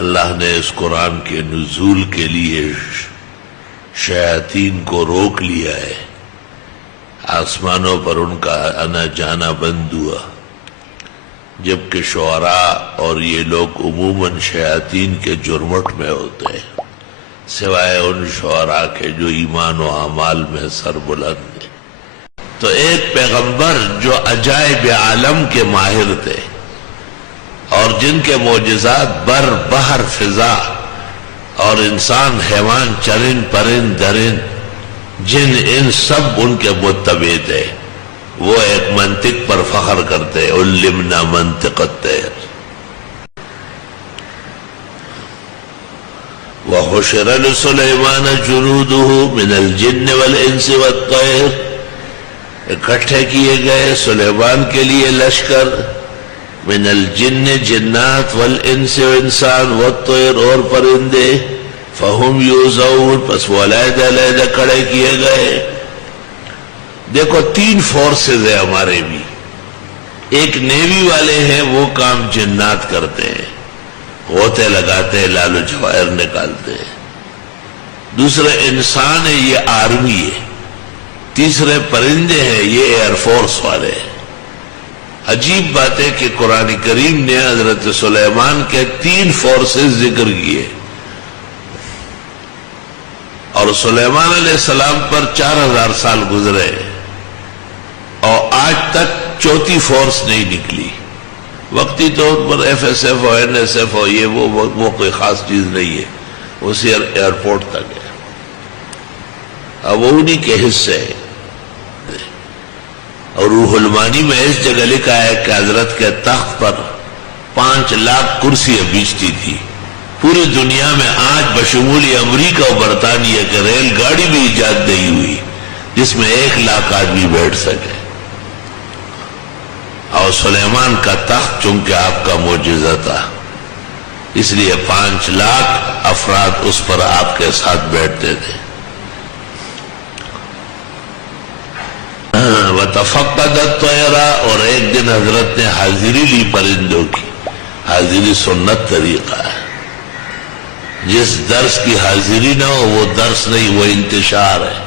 اللہ نے اس قرآن کے نزول کے لیے شیاطین کو روک لیا ہے، آسمانوں پر ان کا آنا جانا بند ہوا، جبکہ شعراء اور یہ لوگ عموماً شیاطین کے جرمٹ میں ہوتے ہیں، سوائے ان شعراء کے جو ایمان و اعمال میں سر بلند ہیں۔ تو ایک پیغمبر جو عجائب عالم کے ماہر تھے اور جن کے معجزات بر بحر فضا اور انسان حیوان چرند پرند درند جن ان سب ان کے متبع تھے، وہ ایک منطق پر فخر کرتے، علمنا منطق الطیر۔ وحشر لسلیمان جنودہ من الجن والانس والطیر، اکٹھے کیے گئے سلیمان کے لیے لشکر، من الجن جنات والانس انسان والطیر اور پرندے، فہم یوزعون پس وہ علیحدہ علیحدہ کھڑے کیے گئے۔ دیکھو تین فورسز ہیں ہمارے بھی، ایک نیوی والے ہیں وہ کام جنات کرتے ہیں، غوطے لگاتے ہیں، لال و جواہر نکالتے ہیں، دوسرے انسان ہے یہ آرمی ہے، تیسرے پرندے ہیں یہ ایئر فورس والے ہیں۔ عجیب بات ہے کہ قرآن کریم نے حضرت سلیمان کے تین فورسز ذکر کیے، اور سلیمان علیہ السلام پر 4000 سال گزرے اور آج تک چوتھی فورس نہیں نکلی۔ وقتی طور پر ایف ایس ایف اور این ایس ایف اور یہ وہ کوئی خاص چیز نہیں ہے، اسی ایئرپورٹ تک ہے، اب وہ انہی کے حصے ہیں۔ اور روح المانی میں اس جگہ لکھا ہے کہ حضرت کے تخت پر 5 لاکھ کرسیاں بیچتی تھی۔ پوری دنیا میں آج بشمول امریکہ اور برطانیہ کے ریل گاڑی بھی ایجاد نہیں ہوئی جس میں 1 لاکھ آدمی بیٹھ سکے، اور سلیمان کا تخت چونکہ آپ کا معجزہ تھا اس لیے 5 لاکھ افراد اس پر آپ کے ساتھ بیٹھتے تھے۔ وَتَفَقَّدَ الطَّيْرَ، اور ایک دن حضرت نے حاضری لی پرندوں کی۔ حاضری سنت طریقہ ہے، جس درس کی حاضری نہ ہو وہ درس نہیں، وہ انتشار ہے،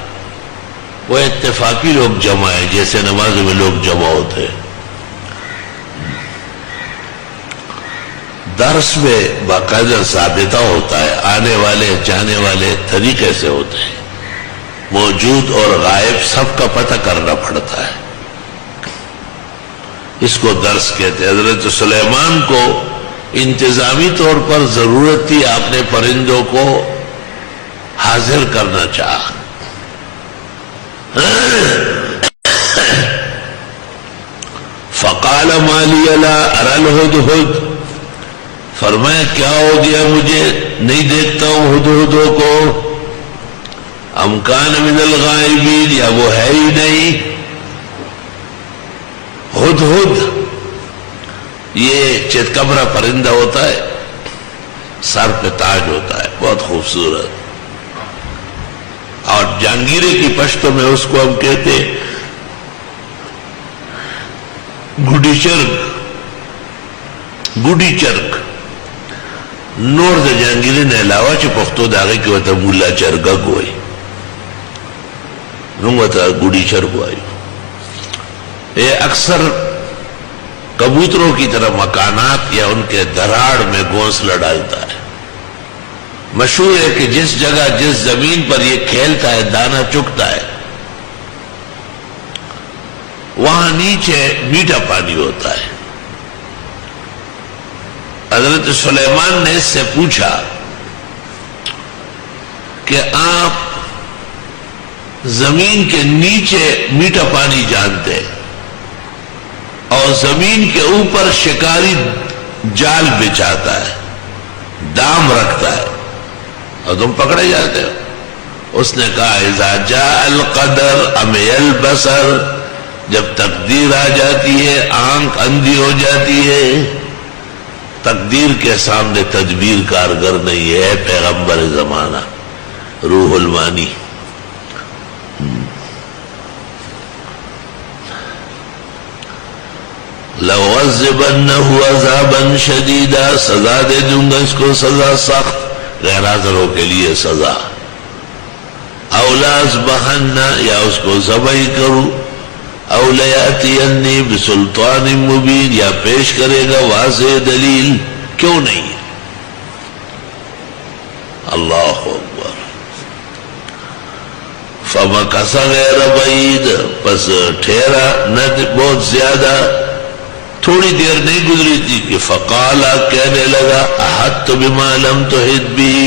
وہ اتفاقی لوگ جمع ہے، جیسے نماز میں لوگ جمع ہوتے ہیں۔ درس میں باقاعدہ ضابطہ ہوتا ہے، آنے والے جانے والے طریقے سے ہوتے ہیں، موجود اور غائب سب کا پتہ کرنا پڑتا ہے، اس کو درس کہتے ہیں۔ حضرت سلیمان کو انتظامی طور پر ضرورت تھی، آپ نے پرندوں کو حاضر کرنا چاہا۔ فقال ما لی لا اری الہدہد، فرمایا کیا ہو گیا مجھے نہیں دیکھتا ہوں ہدہدوں کو، ام کان من الغائبین، یا وہ ہے ہی نہیں۔ ہدہد یہ چتکبرا پرندہ ہوتا ہے، سر پہ تاج ہوتا ہے، بہت خوبصورت، اور جہانگیرے کی پشتوں میں اس کو ہم کہتے گڈی چرک، گڈی چرک نور د جہانگیرے نے علاوہ چھ پختو داغے کی وطا مولا چرگا گوئی نوتا گڈی چرک ہوئی۔ یہ اکثر کبوتروں کی طرح مکانات یا ان کے دراڑ میں گھونسلہ ڈالتا ہے۔ مشہور ہے کہ جس جگہ جس زمین پر یہ کھیلتا ہے دانا چکتا ہے، وہاں نیچے میٹھا پانی ہوتا ہے۔ حضرت سلیمان نے اس سے پوچھا کہ آپ زمین کے نیچے میٹھا پانی جانتے اور زمین کے اوپر شکاری جال بچھاتا ہے، دام رکھتا ہے اور تم پکڑے جاتے ہو۔ اس نے کہا اذا جاء القدر عمی البصر، جب تقدیر آ جاتی ہے آنکھ اندھی ہو جاتی ہے۔ تقدیر کے سامنے تدبیر کارگر نہیں ہے، پیغمبر زمانہ روح المانی۔ لَأُعَذِّبَنَّهُ عَذَابًا شَدِيدًا، سزا دے دوں گا اس کو سزا سخت، غیر حاضروں کے لیے سزا. اَوْ لَأَذْبَحَنَّ، یا اس کو ذبح کروں، اَوْ لَيَأْتِيَنِّي بِسُلْطَانٍ مُبِينٍ، یا پیش کرے گا واضح دلیل. کیوں نہیں؟ اللہ اکبر. فَمَكَثَ غَيْرَ بَعِيدٍ، پس ٹھہرا نہ بہت زیادہ، تھوڑی دیر نہیں گزری تھی کہ فَقَالَ، کہنے لگا أَحَطتُ بِمَا لَمْ تُحِطْ بِهِ.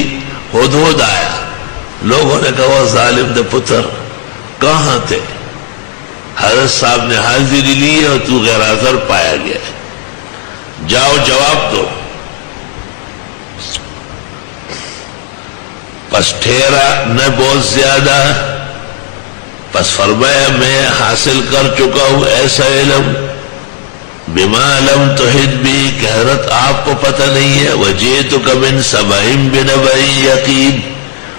ہدہد آیا. لوگوں نے کہا ظالم دے پتر کہاں تھے؟ حضرت صاحب نے حاضری لی ہے اور تو غیر حاضر پایا گیا، جاؤ جواب دو. پس ٹھہرا نہ بہت زیادہ، پس فرمایا میں حاصل کر چکا ہوں ایسا علم بما لم تحط بھی، کہ حضرت آپ کو پتہ نہیں ہے. وجئتک من سبأ بنبأ یقین،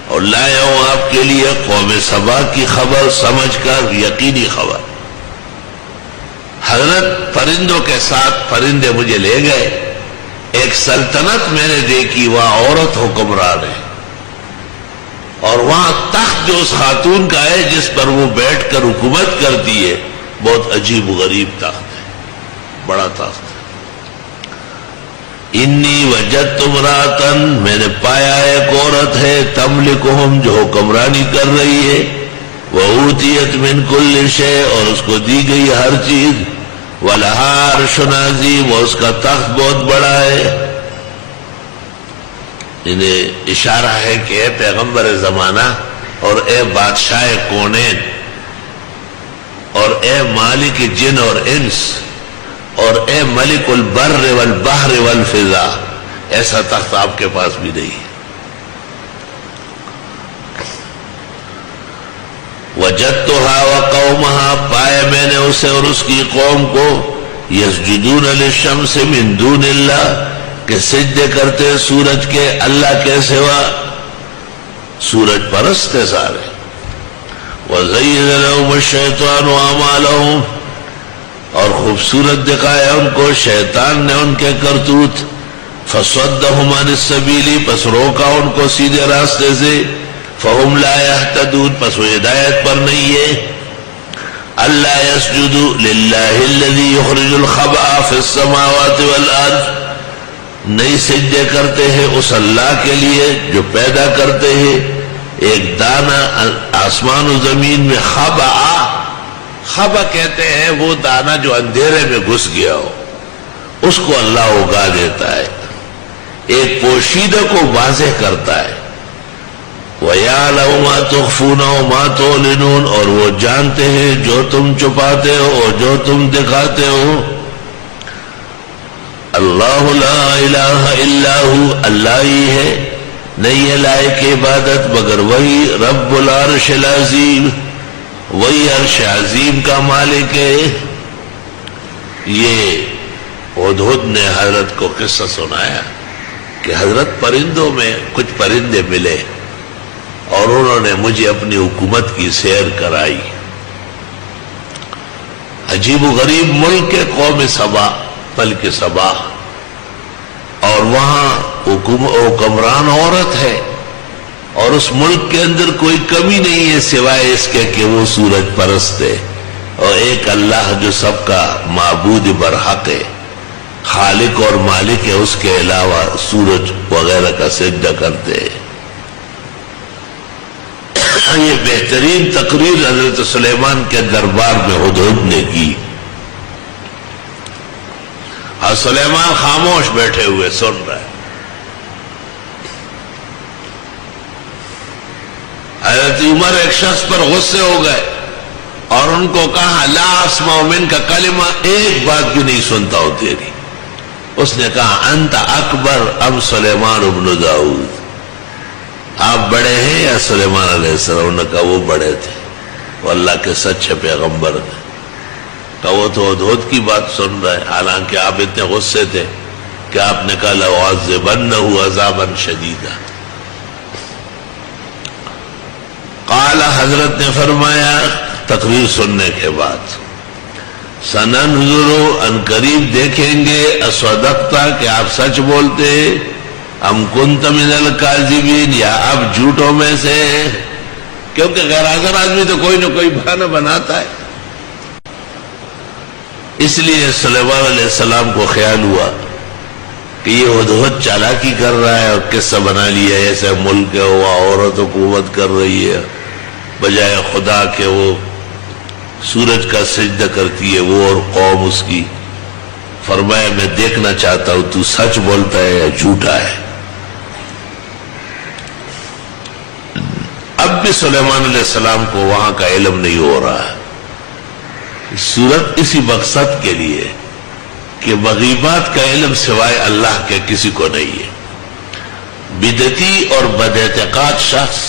اور لایا ہوں آپ کے لیے قوم سبا کی خبر سمجھ کر یقینی خبر. حضرت پرندوں کے ساتھ پرندے مجھے لے گئے، ایک سلطنت میں نے دیکھی، وہاں عورت حکمران ہے، اور وہاں تخت جو اس خاتون کا ہے جس پر وہ بیٹھ کر حکومت کرتی ہے، بہت عجیب و غریب تخت ہے، بڑا تخت ہے. انی وجدت امرأۃ، میں نے پایا ایک عورت ہے، تملکہم، جو حکمرانی کر رہی ہے، وأوتیت من کل شیء، اور اس کو دی گئی ہر چیز، ولہا عرش عظیم، اور اس کا تخت بہت بڑا ہے. انہیں اشارہ ہے کہ اے پیغمبر زمانہ، اور اے بادشاہ کونین، اور اے مالک جن اور انس، اور اے ملک البر والبحر والفضا، ایسا تخت آپ کے پاس بھی نہیں ہے. وجدتها وقومها، پائے میں نے اسے اور اس کی قوم کو، یسجدون للشمس من دون اللہ، کہ سجدے کرتے سورج کے اللہ کے سوا، سورج پرست ہے سارے. وَزَيَّنَ لَهُمُ الشَّيْطَانُ أَعْمَالَهُمْ، اور خوبصورت دکھایا ان کو شیطان نے ان کے کرتوت. فَصَدَّهُمْ عَنِ السَّبِيلِ، پس روکا ان کو سیدھے راستے سے. فَهُمْ لَا يَهْتَدُونَ، پس وہ ہدایت پر نہیں ہے. أَلَّا يَسْجُدُوا لِلَّهِ الَّذِي يُخْرِجُ الْخَبْءَ فِي السَّمَاوَاتِ وَالْأَرْضِ، نہیں سجدے کرتے ہیں اس اللہ کے لیے جو پیدا کرتے ہیں ایک دانہ آسمان و زمین میں. خبا کہتے ہیں وہ دانہ جو اندھیرے میں گھس گیا ہو، اس کو اللہ اگا دیتا ہے، ایک پوشیدہ کو واضح کرتا ہے. وَيَعْلَمُ مَا تُخْفُونَ وَمَا تُعْلِنُونَ، اور وہ جانتے ہیں جو تم چھپاتے ہو اور جو تم دکھاتے ہو. اللہ لا الہ الا ہو، اللہ ہی ہے، نہیں ہے لائق عبادت مگر وہی. رب العرش العظیم، وہی عرش عظیم کا مالک ہے. یہ ہدہد نے حضرت کو قصہ سنایا کہ حضرت پرندوں میں کچھ پرندے ملے اور انہوں نے مجھے اپنی حکومت کی سیر کرائی. عجیب و غریب ملک کے قوم سبا، ملک سبا، اور وہاں حکمران عورت ہے، اور اس ملک کے اندر کوئی کمی نہیں ہے سوائے اس کے کہ وہ سورج پرست ہے، اور ایک اللہ جو سب کا معبود برحق ہے، خالق اور مالک ہے، اس کے علاوہ سورج وغیرہ کا سجدہ کرتے ہیں. یہ بہترین تقریر حضرت سلیمان کے دربار میں ہدہد نے کی، اور سلیمان خاموش بیٹھے ہوئے سن رہے. حضرت عمر ایک شخص پر غصے ہو گئے اور ان کو کہا لا اسمع منک کلمہ، ایک بات بھی نہیں سنتا ہوں تیری. اس نے کہا انت اکبر ام سلیمان ابن داؤد، آپ بڑے ہیں یا سلیمان علیہ السلام؟ نے کہا وہ بڑے تھے، وہ اللہ کے سچے پیغمبر تھے. کہا وہ تو ہدہد کی بات سن رہے، حالانکہ آپ اتنے غصے تھے کہ آپ نے کہا لأعذبنہ عذابا شدیدا. قال، حضرت نے فرمایا تقریر سننے کے بعد، سننظر ان قریب دیکھیں گے اصدقتا کہ آپ سچ بولتے ام کنت من الکاذبین یا آپ جھوٹوں میں سے. کیونکہ غیر حاضر آدمی تو کوئی نہ کوئی بہانہ بناتا ہے. اس لیے سلیمان علیہ السلام کو خیال ہوا کہ یہ ہدہد چالاکی کر رہا ہے اور قصہ بنا لیا ایسے ملک ہے وہ عورت حکومت کر رہی ہے بجائے خدا کہ وہ سورج کا سجدہ کرتی ہے وہ اور قوم اس کی. فرمایا میں دیکھنا چاہتا ہوں تو سچ بولتا ہے یا جھوٹا ہے. اب بھی سلیمان علیہ السلام کو وہاں کا علم نہیں ہو رہا ہے. سورت اسی مقصد کے لیے کہ مغیبات کا علم سوائے اللہ کے کسی کو نہیں ہے. بدعتی اور بد اعتقاد شخص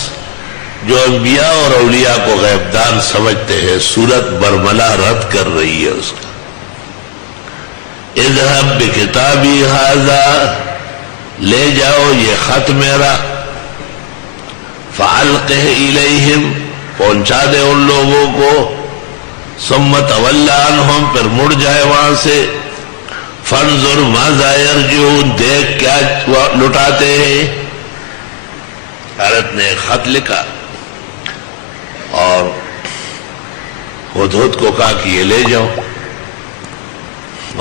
جو انبیاء اور اولیاء کو غیب دان سمجھتے ہیں سورت برملا رد کر رہی ہے اس کا. اذهب بکتابی ھذا لے جاؤ یہ خط میرا فالقہ الیہم پہنچا دے ان لوگوں کو ثم تولی عنہم پھر مڑ جائے وہاں سے فانظر ماذا یرجعون دیکھ کیا لٹاتے ہیں. حضرت نے ایک خط لکھا اور ہدہد کو کہا کہ یہ لے جاؤ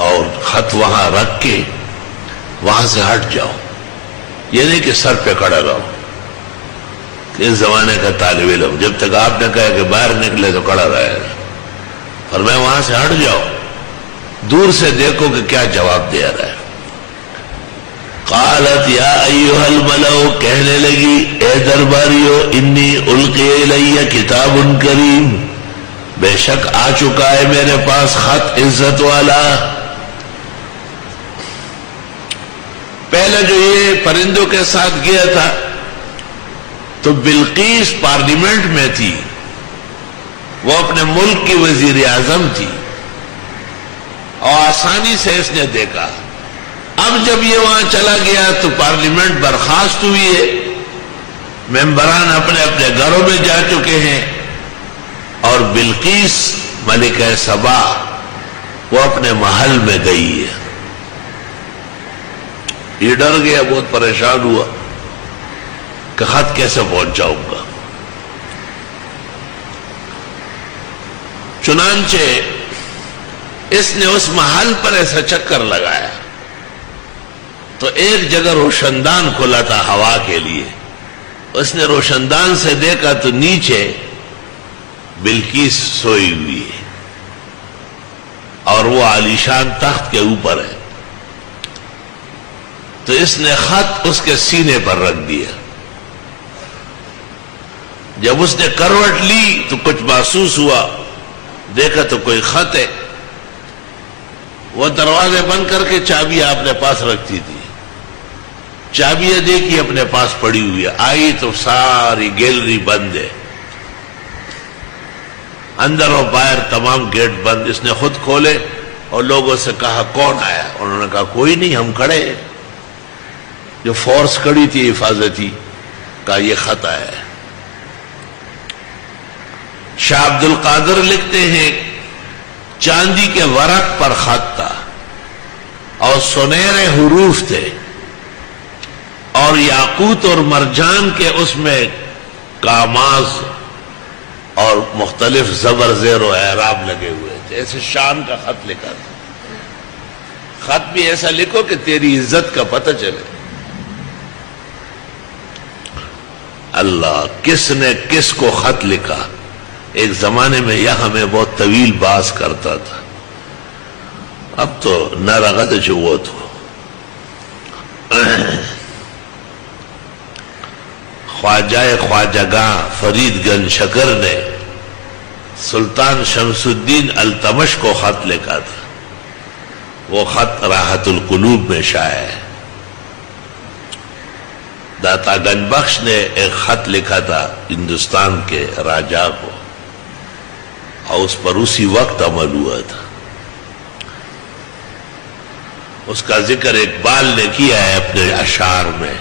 اور خط وہاں رکھ کے وہاں سے ہٹ جاؤ. یہ نہیں کہ سر پہ کھڑا رہو کہ اس زمانے کا طالب علم جب تک آپ نے کہا کہ باہر نکلے تو کھڑا رہے اور میں وہاں سے ہٹ جاؤ دور سے دیکھو کہ کیا جواب دے رہا ہے. قالت یا ایھا الملأ کہنے لگی اے درباریو انی القی الی کتاب کریم بے شک آ چکا ہے میرے پاس خط عزت والا. پہلے جو یہ پرندوں کے ساتھ گیا تھا تو بلقیس پارلیمنٹ میں تھی وہ اپنے ملک کی وزیر اعظم تھی اور آسانی سے اس نے دیکھا. اب جب یہ وہاں چلا گیا تو پارلیمنٹ برخاست ہوئی ہے ممبران اپنے اپنے گھروں میں جا چکے ہیں اور بلقیس ملکہ سبا وہ اپنے محل میں گئی ہے. یہ ڈر گیا بہت پریشان ہوا کہ خط کیسے پہنچاؤں گا. چنانچہ اس نے اس محل پر ایسا چکر لگایا تو ایک جگہ روشندان کھلا تھا ہوا کے لیے. اس نے روشندان سے دیکھا تو نیچے بلقیس سوئی ہوئی ہے اور وہ عالیشان تخت کے اوپر ہے. تو اس نے خط اس کے سینے پر رکھ دیا. جب اس نے کروٹ لی تو کچھ محسوس ہوا دیکھا تو کوئی خط ہے. وہ دروازے بند کر کے چابی اپنے پاس رکھتی تھی. چابیاں دیکھی اپنے پاس پڑی ہوئی ہے. آئی تو ساری گیلری بند ہے اندر اور باہر تمام گیٹ بند. اس نے خود کھولے اور لوگوں سے کہا کون آیا. انہوں نے کہا کوئی نہیں ہم کھڑے ہیں. جو فورس کھڑی تھی حفاظتی کہا یہ خط آیا ہے. شاہ عبد القادر لکھتے ہیں چاندی کے ورق پر خط تھا اور سنہرے حروف تھے اور یاقوت اور مرجان کے اس میں کاماز اور مختلف زبر زیر و اعراب لگے ہوئے تھے. ایسے شان کا خط لکھا تھا. خط بھی ایسا لکھو کہ تیری عزت کا پتہ چلے. اللہ کس نے کس کو خط لکھا. ایک زمانے میں یہ ہمیں بہت طویل بحث کرتا تھا. اب تو نہ رغد جو وہ تو خواجہ خواجگاں فرید گنج شکر نے سلطان شمس الدین التمش کو خط لکھا تھا. وہ خط راحت القلوب میں شائع ہے. داتا گنج بخش نے ایک خط لکھا تھا ہندوستان کے راجا کو اور اس پر اسی وقت عمل ہوا تھا. اس کا ذکر اقبال نے کیا ہے اپنے اشعار میں.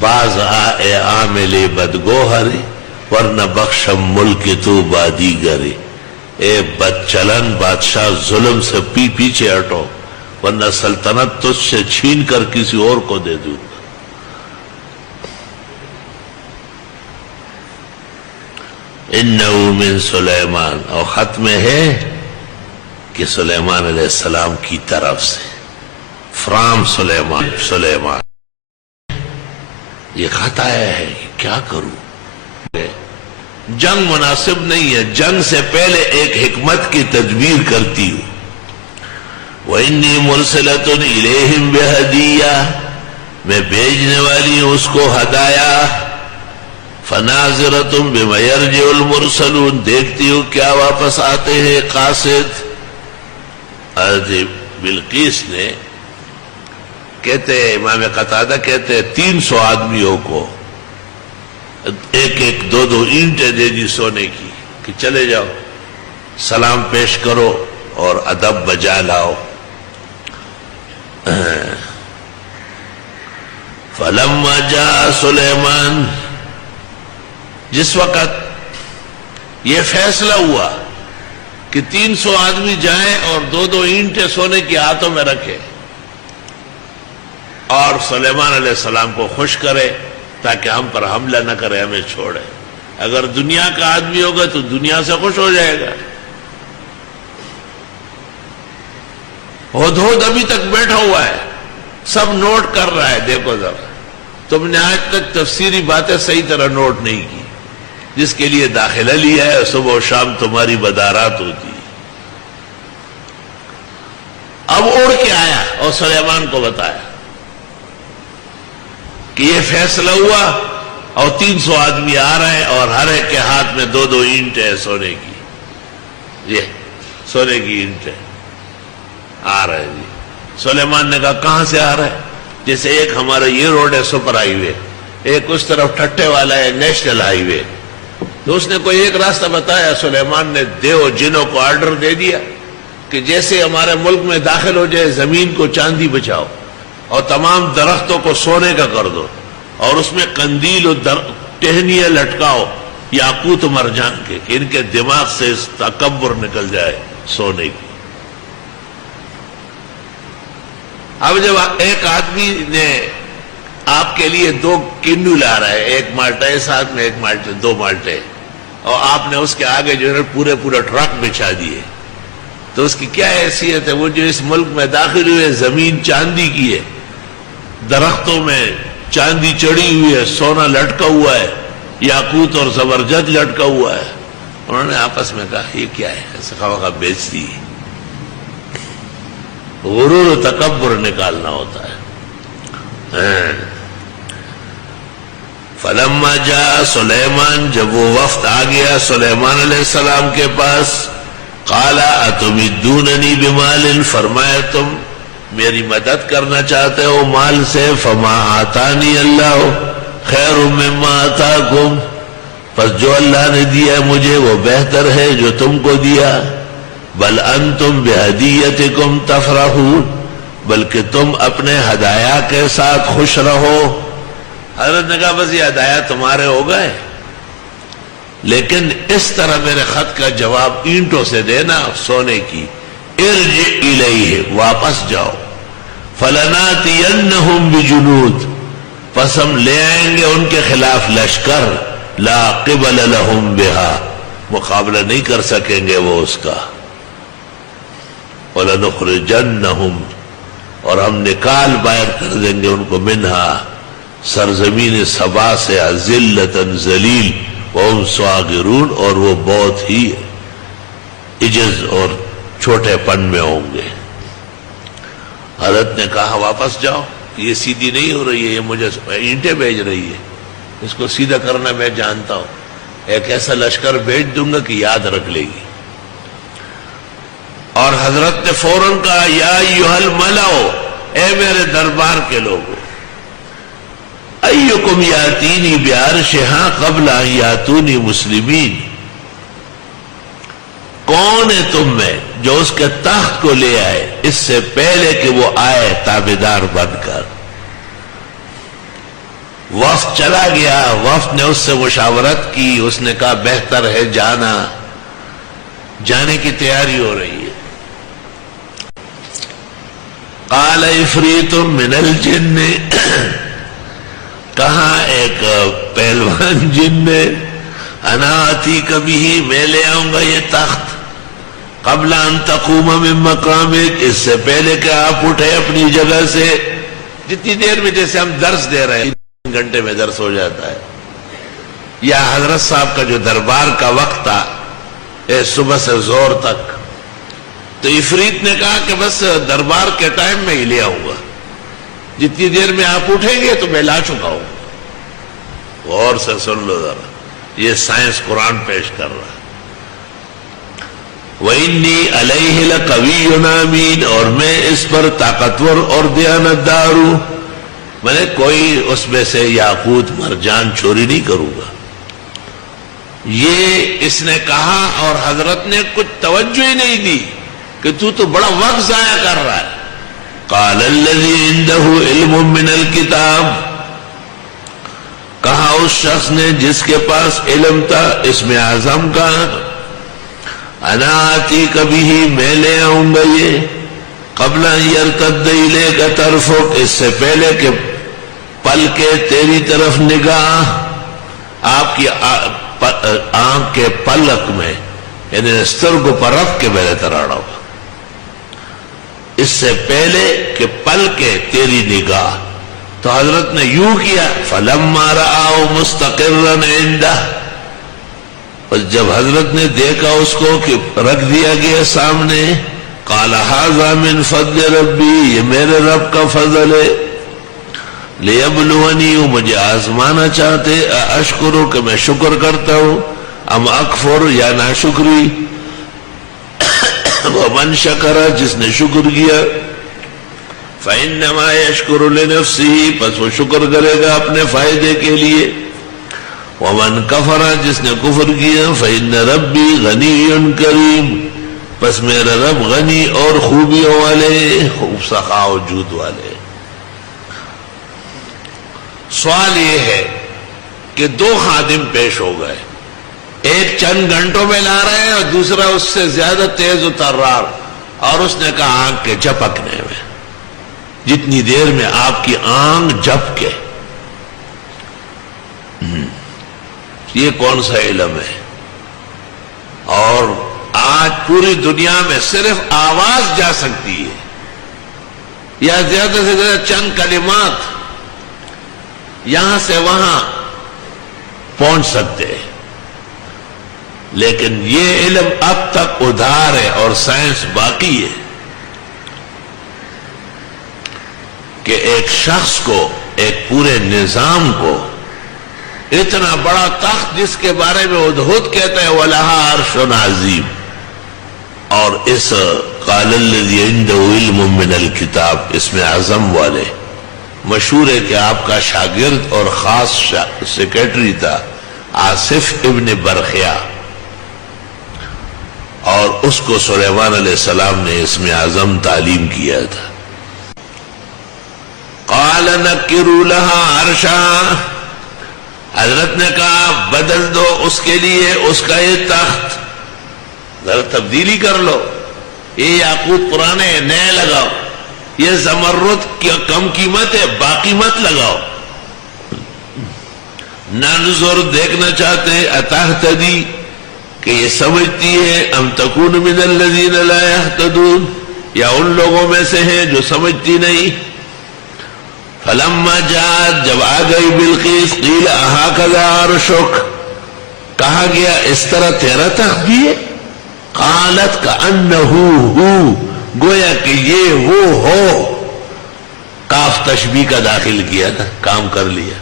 باز اے عامل بدگوہری ورنہ بخشم ملک تو بادی گری اے بدچلن بادشاہ، ظلم سے پیچھے ہٹو ورنہ سلطنت تجھ سے چھین کر کسی اور کو دے دوں گا۔ انہو من سلیمان، اور خط میں ہے کہ سلیمان علیہ السلام کی طرف سے، فرام سلیمان یہ خط آیا ہے، کیا کروں؟ جنگ مناسب نہیں ہے، جنگ سے پہلے ایک حکمت کی تدبیر کرتی ہوں۔ وَإِنِّي مُرْسِلَةٌ إِلَيْهِمْ بِهَدِيَّةٍ، میں بھیجنے والی ہوں اس کو ہدایہ۔ فَنَاظِرَةٌ بِمَا يَرْجِعُ الْمُرْسَلُونَ، دیکھتی ہوں کیا واپس آتے ہیں قاصد۔ حضرت بلقیس نے کہتے ہیں، امام قتادہ کہتے ہیں 300 آدمیوں کو ایک ایک دو دو اینٹیں دے دی سونے کی کہ چلے جاؤ، سلام پیش کرو اور ادب بجا لاؤ۔ فلما جاء سلیمان، جس وقت یہ فیصلہ ہوا کہ 300 آدمی جائیں اور دو دو اینٹیں سونے کی ہاتھوں میں رکھے اور سلیمان علیہ السلام کو خوش کرے تاکہ ہم پر حملہ نہ کرے، ہمیں چھوڑے۔ اگر دنیا کا آدمی ہوگا تو دنیا سے خوش ہو جائے گا۔ ہدہد ابھی تک بیٹھا ہوا ہے، سب نوٹ کر رہا ہے۔ دیکھو ذرا، تم نے آج تک تفسیری باتیں صحیح طرح نوٹ نہیں کی، جس کے لیے داخلہ لیا ہے صبح و شام تمہاری بدارات ہوتی۔ اب اڑ کے آیا اور سلیمان کو بتایا کہ یہ فیصلہ ہوا اور 300 آدمی آ رہے ہیں اور ہر ایک کے ہاتھ میں دو دو اینٹیں ہیں سونے کی، یہ سونے کی اینٹیں آ رہے ہیں۔ جی سلیمان نے کہا کہاں سے آ رہے ہیں؟ جیسے ایک ہمارا یہ روڈ ہے سپر ہائی وے، ایک اس طرف ٹھٹے والا ہے نیشنل ہائی وے، تو اس نے کوئی ایک راستہ بتایا۔ سلیمان نے دیو جنوں کو آرڈر دے دیا کہ جیسے ہمارے ملک میں داخل ہو جائے زمین کو چاندی بچاؤ اور تمام درختوں کو سونے کا کر دو اور اس میں قندیل و ٹہنیاں لٹکاؤ یاقوت و مرجان کے، کہ ان کے دماغ سے اس تکبر نکل جائے سونے کی۔ اب جب ایک آدمی نے آپ کے لیے 2 کنو لا رہا ہے، ایک مالٹا ہے ساتھ میں، ایک مالٹے 2 مالٹے، اور آپ نے اس کے آگے جو ہے پورے ٹرک بچھا دیے، تو اس کی کیا حیثیت ہے؟ وہ جو اس ملک میں داخل ہوئے، زمین چاندی کی ہے، درختوں میں چاندی چڑھی ہوئی ہے، سونا لٹکا ہوا ہے، یاقوت اور زبرجد لٹکا ہوا ہے۔ انہوں نے آپس میں کہا یہ کیا ہے؟ ایسے خواہ بیچ دی۔ غرور و تکبر نکالنا ہوتا ہے۔ فلما جاء سلیمان، جب وہ وفد آ گیا سلیمان علیہ السلام کے پاس، قال اتمدوننی بمال، فرمایا تم میری مدد کرنا چاہتے ہو مال سے، فما آتانی اللہ خیر مما آتاکم، پس جو اللہ نے دیا مجھے وہ بہتر ہے جو تم کو دیا، بل انتم بہدیتکم تفرحون، بلکہ تم اپنے ہدایہ کے ساتھ خوش رہو۔ حضرت نے کہا بس یہ ہدایہ تمہارے ہو گئے، لیکن اس طرح میرے خط کا جواب اینٹوں سے دینا سونے کی۔ ارجع الیہ، واپس جاؤ، فلناتینہم بجنود، پس ہم لے آئیں گے ان کے خلاف لشکر، لا قبل لہم بہا، مقابلہ نہیں کر سکیں گے وہ اس کا، وَلَنُخْرِجَنَّهُمْ، اور ہم نکال باہر کر دیں گے ان کو، منہا، سرزمین سبا سے، ذلۃ ذلیل، وَهُمْ صَاغِرُونَ، اور وہ بہت ہی عجز اور چھوٹے پن میں ہوں گے۔ حضرت نے کہا واپس جاؤ، یہ سیدھی نہیں ہو رہی ہے، یہ مجھے اینٹیں بھیج رہی ہے، اس کو سیدھا کرنا میں جانتا ہوں، ایک ایسا لشکر بھیج دوں گا کہ یاد رکھ لے گی۔ اور حضرت نے فوراً کہا یا ایھا الملأ، اے میرے دربار کے لوگوں، ایکم یاتینی بعرشہا قبل ان یاتونی مسلمین، کون ہے تم میں جو اس کے تخت کو لے آئے اس سے پہلے کہ وہ آئے تابعدار بن کر۔ وفد چلا گیا، وفد نے اس سے مشاورت کی، اس نے کہا بہتر ہے جانا، جانے کی تیاری ہو رہی ہے. قال عفریت من الجن، کہا ایک پہلوان جن نے، انا آتیک بہ، میں لے آؤں گا یہ تخت، قبل ان تقوم من مقامک، اس سے پہلے کہ آپ اٹھے اپنی جگہ سے. جتنی دیر میں جیسے ہم درس دے رہے ہیں 3 گھنٹے میں درس ہو جاتا ہے، یا حضرت صاحب کا جو دربار کا وقت تھا صبح سے زور تک، تو عفریت نے کہا کہ بس دربار کے ٹائم میں ہی لے آؤں گا، جتنی دیر میں آپ اٹھیں گے تو میں لا چکا ہوں. غور سے سن لو ذرا، یہ سائنس قرآن پیش کر رہا ہے. وَإِنِّي عَلَيْهِ لَقَوِيٌّ أَمِينٌ، اور میں اس پر طاقتور اور دیانتدار ہوں، میں نے کوئی اس میں سے یاقوت مرجان چوری نہیں کروں گا. یہ اس نے کہا اور حضرت نے کچھ توجہ ہی نہیں دی کہ تو بڑا وقت ضائع کر رہا ہے. قال الذي عنده علم من الكتاب، کہا اس شخص نے جس کے پاس علم تھا اسم اعظم کا، انا آتیک بہ، میں لے آؤں گا یہ، قبل ان یرتد الیک طرفک، اس سے پہلے کہ پل کے تیری طرف نگاہ، آپ کی آنکھ کے پلک میں، یعنی سترگو پر رکھ کے میرے تراڑا ہوگا، اس سے پہلے کہ پل کے تیری نگاہ. تو حضرت نے یوں کیا، فلما رآہ مستقرا عندہ، اور جب حضرت نے دیکھا اس کو کہ رکھ دیا گیا سامنے، قال ھذا من فضل ربی، یہ میرے رب کا فضل ہے، لیبلونی، مجھے آزمانا چاہتے، اشکرو، کہ میں شکر کرتا ہوں، ام اکفر، یا ناشکری. ومن شکر، جس نے شکر کیا، فإنما يشکر لنفسه، پس وہ شکر کرے گا اپنے فائدے کے لیے. ومن کفر، جس نے کفر کیا، فإن ربی غنی کریم، پس میرا رب غنی اور خوبیوں والے، خوب سخا و جود والے. سوال یہ ہے کہ 2 خادم پیش ہو گئے، ایک چند گھنٹوں میں لا رہے ہیں اور دوسرا اس سے زیادہ تیز و ترار، اور اس نے کہا آنکھ کے جھپکنے میں، جتنی دیر میں آپ کی آنکھ جھپکے. یہ کون سا علم ہے؟ اور آج پوری دنیا میں صرف آواز جا سکتی ہے، یا زیادہ سے زیادہ چند کلمات یہاں سے وہاں پہنچ سکتے ہیں، لیکن یہ علم اب تک ادھار ہے اور سائنس باقی ہے کہ ایک شخص کو، ایک پورے نظام کو، اتنا بڑا تخت جس کے بارے میں ہدہد کہتا ہے وَلَهَا عَرْشٌ عَظِيمٌ، اور اس قال الذی عنده علم من الکتاب، اس میں اعظم والے، مشہور ہے کہ آپ کا شاگرد اور خاص سیکرٹری تھا آصف ابن برخیا، اور اس کو سلیمان علیہ السلام نے اسم اعظم تعلیم کیا تھا. قال نکروا لها عرشا، حضرت نے کہا بدل دو اس کے لیے اس کا یہ تخت، ذرا تبدیلی کر لو، یہ یاقوت پرانے ہیں، نئے لگاؤ، یہ زمرد کی کم قیمت ہے، باقی مت لگاؤ. ننظر، دیکھنا چاہتے ہیں، اتہتدی، کہ یہ سمجھتی ہے، ام تکون من الذین لا یہتدون، یا ان لوگوں میں سے ہیں جو سمجھتی نہیں. فلما جاءت، جب آ گئی بلقیس، قیل اہکذا عرشک، کہا گیا اس طرح تیرا تخت بھی ہے. قالت کأنہ ہو، گویا کہ یہ وہ ہو، کاف تشبیہ کا داخل کیا تھا، کام کر لیا.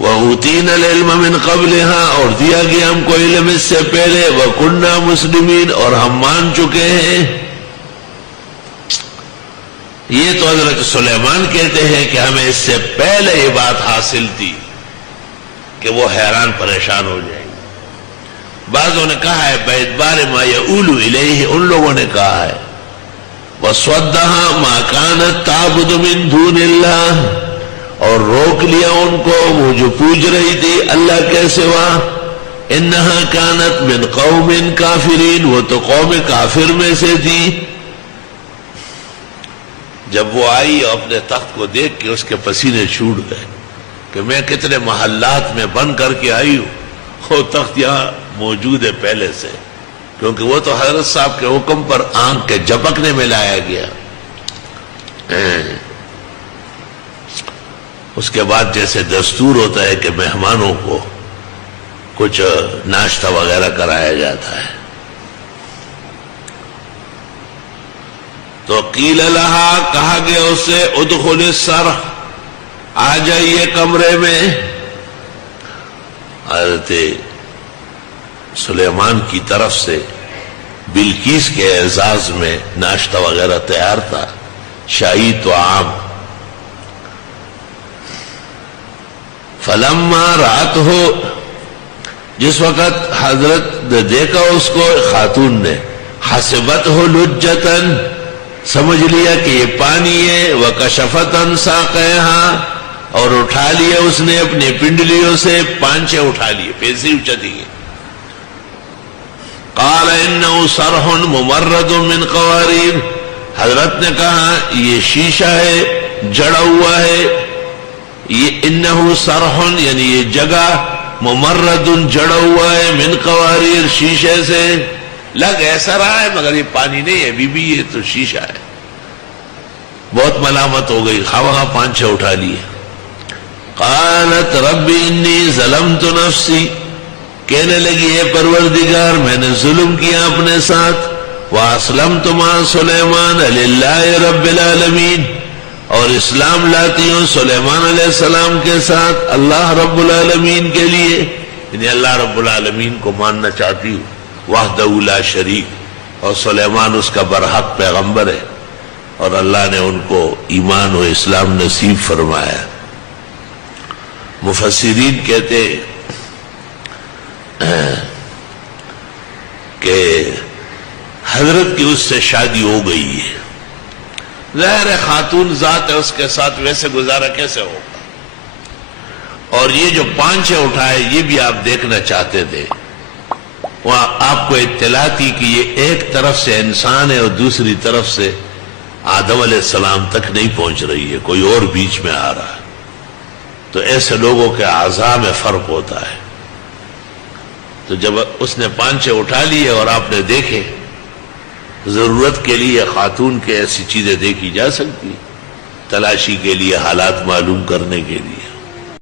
وَأُوتِينَا الْعِلْمَ مِنْ قَبْلِهَا، اور دیا گیا ہم کو علم اس سے پہلے، وَكُنَّا مُسْلِمِينَ، اور ہم مان چکے ہیں. یہ تو حضرت سلیمان کہتے ہیں کہ ہمیں اس سے پہلے یہ بات حاصل تھی کہ وہ حیران پریشان ہو جائیں گے. بعضوں نے کہا ہے بِإِدْبَارِ مَا يَئُولُ إِلَيْهِ، ان لوگوں نے کہا ہے وَصَدَّهَا مَا كَانَتْ تَعْبُدُ مِن دُونِ اللَّهِ، اور روک لیا ان کو وہ جو پوج رہی تھی اللہ کے سوا، انہا کانت من قوم کافرین، وہ تو قوم کافر میں سے تھی. جب وہ آئی اور اپنے تخت کو دیکھ کے اس کے پسینے چھوٹ گئے کہ میں کتنے محلات میں بن کر کے آئی ہوں، وہ تخت یہاں موجود ہے پہلے سے، کیونکہ وہ تو حضرت صاحب کے حکم پر آنکھ کے جھپکنے میں لایا گیا. اس کے بعد جیسے دستور ہوتا ہے کہ مہمانوں کو کچھ ناشتہ وغیرہ کرایا جاتا ہے، تو قیل لہا، کہا گیا اسے ادخل السرح، آ جائیے کمرے میں. حضرت سلیمان کی طرف سے بلقیس کے اعزاز میں ناشتہ وغیرہ تیار تھا، شاہی طعام. فلما رات ہو، جس وقت حضرت نے دیکھا اس کو خاتون نے، حسبت ہو لجتن، سمجھ لیا کہ یہ پانی ہے، وکشفت عن ساقیہا، اور اٹھا لیا اس نے اپنی پنڈلیوں سے پانچے اٹھا لیے، پیسے اچھا دیے. قال انہ صرح ممرد من قواریر، حضرت نے کہا یہ شیشہ ہے، جڑا ہوا ہے. یہ انہ صرح یعنی یہ جگہ، ممرد جڑا ہوا ہے، من قواریر شیشے سے. لگ ایسا رہا ہے مگر یہ پانی نہیں ہے، بی بی یہ تو شیشہ ہے. بہت ملامت ہو گئی، خواہ پانچے اٹھا لیے. قالت رب انی ظلمت نفسی، کہنے لگی اے پروردگار میں نے ظلم کیا اپنے ساتھ. واسلمت مع سلیمان للہ رب العالمین، اور اسلام لاتی ہوں سلیمان علیہ السلام کے ساتھ اللہ رب العالمین کے لیے، یعنی اللہ رب العالمین کو ماننا چاہتی ہوں وحدہ لا شریک، اور سلیمان اس کا برحق پیغمبر ہے، اور اللہ نے ان کو ایمان و اسلام نصیب فرمایا. مفسرین کہتے کہ حضرت کی اس سے شادی ہو گئی ہے، ظاہر ہے خاتون ذات ہے، اس کے ساتھ ویسے گزارا کیسے ہوگا. اور یہ جو پانچے اٹھائے یہ بھی آپ دیکھنا چاہتے تھے، وہاں آپ کو اطلاع تھی کہ یہ ایک طرف سے انسان ہے اور دوسری طرف سے آدم علیہ السلام تک نہیں پہنچ رہی ہے، کوئی اور بیچ میں آ رہا ہے. تو ایسے لوگوں کے اعضاء میں فرق ہوتا ہے. تو جب اس نے پانچے اٹھا لیے اور آپ نے دیکھے، ضرورت کے لیے خاتون کے ایسی چیزیں دیکھی جا سکتی، تلاشی کے لیے، حالات معلوم کرنے کے لیے.